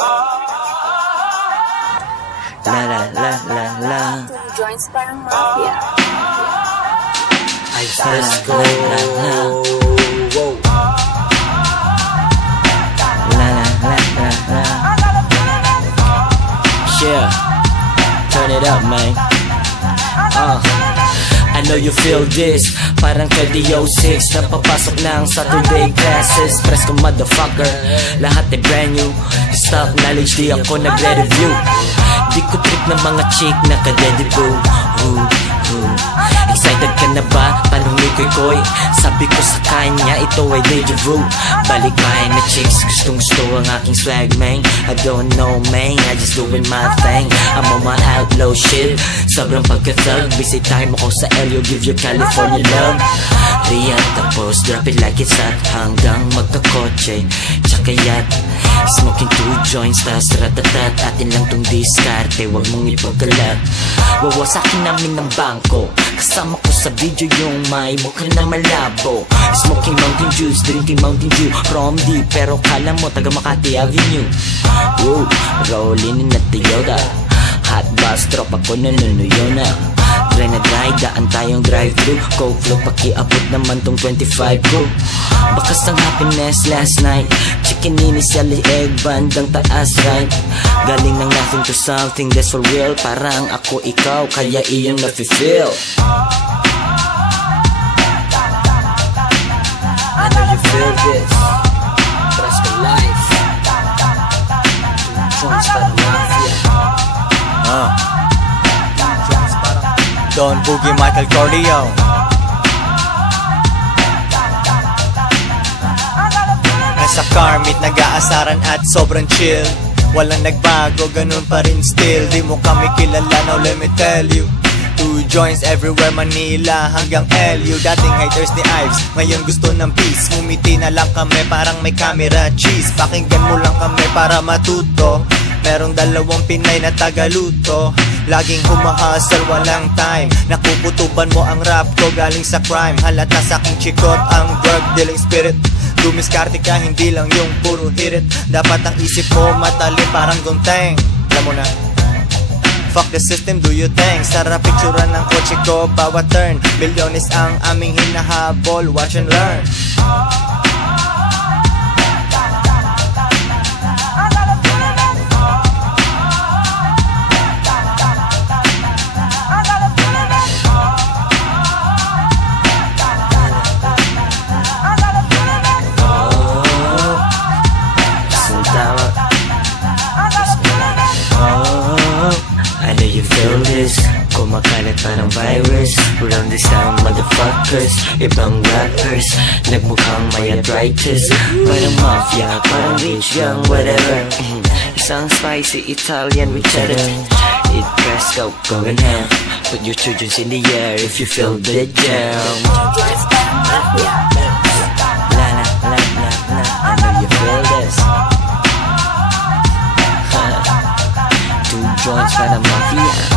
La la la la la. 2 joints parang mafia. Ay Fresco. La la la la la la. Yeah, turn it up, man. I know you feel this. Parang KD06 na papasok ng Saturday classes. Fresco motherfucker, lahat ay brand new. Stock knowledge, di ako nagre-review. Di ko trip ng mga chick na kadediboo. Excited ka na ba? Tanong ni Koy. Sabi ko sa kanya, ito ay deja vu. Balik bahay na chicks, gustong gusto ang aking swag, man. I don't know, man, I just doing my thing. I'm on my outlaw shit, sobrang pagka-thug. Visit time ako sa LU, give you California love. Riyan, tapos drop it like it's hot. Hanggang magkakotse, tsaka yacht. Smoking 2 joints, tas ratatat. Atin lang tong diskarte, wag mong ipagkalat. Wawasakin namin ng bangko, kasama ko sa video yung may mukha na malabo. Smoking Mountain Juice, drinking Mountain Dew. From deep, pero kala mo taga Makati Avenue. Woo, rolling in the Toyota. Hot bus, tropa ko nanunuyo na. Dry na dry, daan tayong drive-thru. Coke flow, pakiabot naman tong 25 ko. Bakas ng happiness last night. Chicken initially egg, bandang taas right. Galing ng nothing to something that's for real. Parang ako ikaw, kaya iyong nafe-feel. I know you feel this. Fresco life. 2 joints para mafia. Don Boogie Michael Corleone. Nasa car meet, nag-aasaran at sobrang chill. Walang nagbago, ganun pa rin still. Di mo kami kilala, now let me tell you. 2 joints everywhere, Manila hanggang LU. Dating haters ni Ives, ngayon gusto ng peace. Ngumiti na lang kami, parang may camera cheese. Pakinggan mo lang kami para matuto. Merong 2 Pinay na tagaluto. Laging humahasal, walang time. Nakukutuban mo ang rap ko, galing sa crime. Halata sa aking chikot, ang drug dealing spirit. Dumiskarte ka, hindi lang yung puro hirit. Dapat ang isip mo matalim, parang gunteng. Alam mo na, fuck the system, do you think? Sarap picturean ng kotse ko, bawat turn. Milyones ang aming hinahabol, watch and learn. I know you feel this. Kumakalat parang virus around this town, motherfuckers. Ibang rappers, nagmukhang may arthritis. Parang mafia, parang rich young, whatever. Isang spicy Italian with cheddar. Eat Fresco, go and ham. Put your children in the air if you feel the jam. 2 joints parang mafia. La la la la la, I know you feel this. 2 joints para mafia.